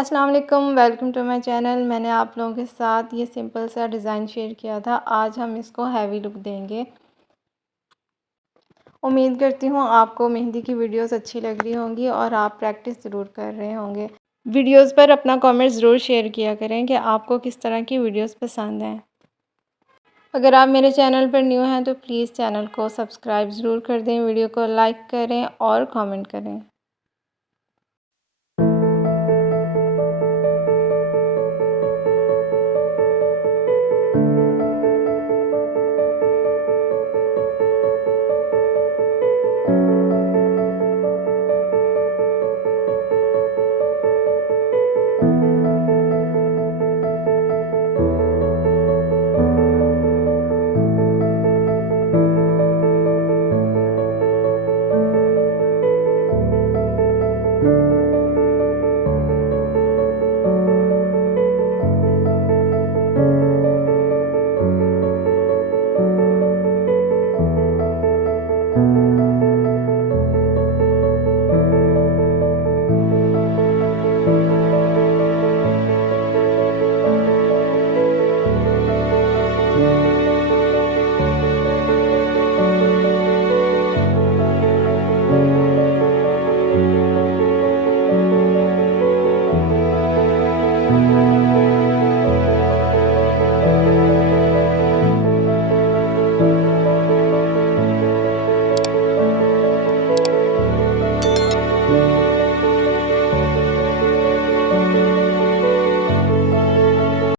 अस्सलाम वालेकुम, welcome to my channel. मैंने आप लोगों के साथ ये सिंपल सा डिज़ाइन शेयर किया था। आज हम इसको हैवी लुक देंगे। उम्मीद करती हूँ आपको मेहंदी की वीडियोस अच्छी लग रही होंगी और आप प्रैक्टिस ज़रूर कर रहे होंगे। वीडियोस पर अपना कमेंट ज़रूर शेयर किया करें कि आपको किस तरह की वीडियोस पसंद हैं। अगर आप मेरे चैनल पर न्यू हैं तो प्लीज़ चैनल को सब्सक्राइब ज़रूर कर दें, वीडियो को लाइक करें और कमेंट करें।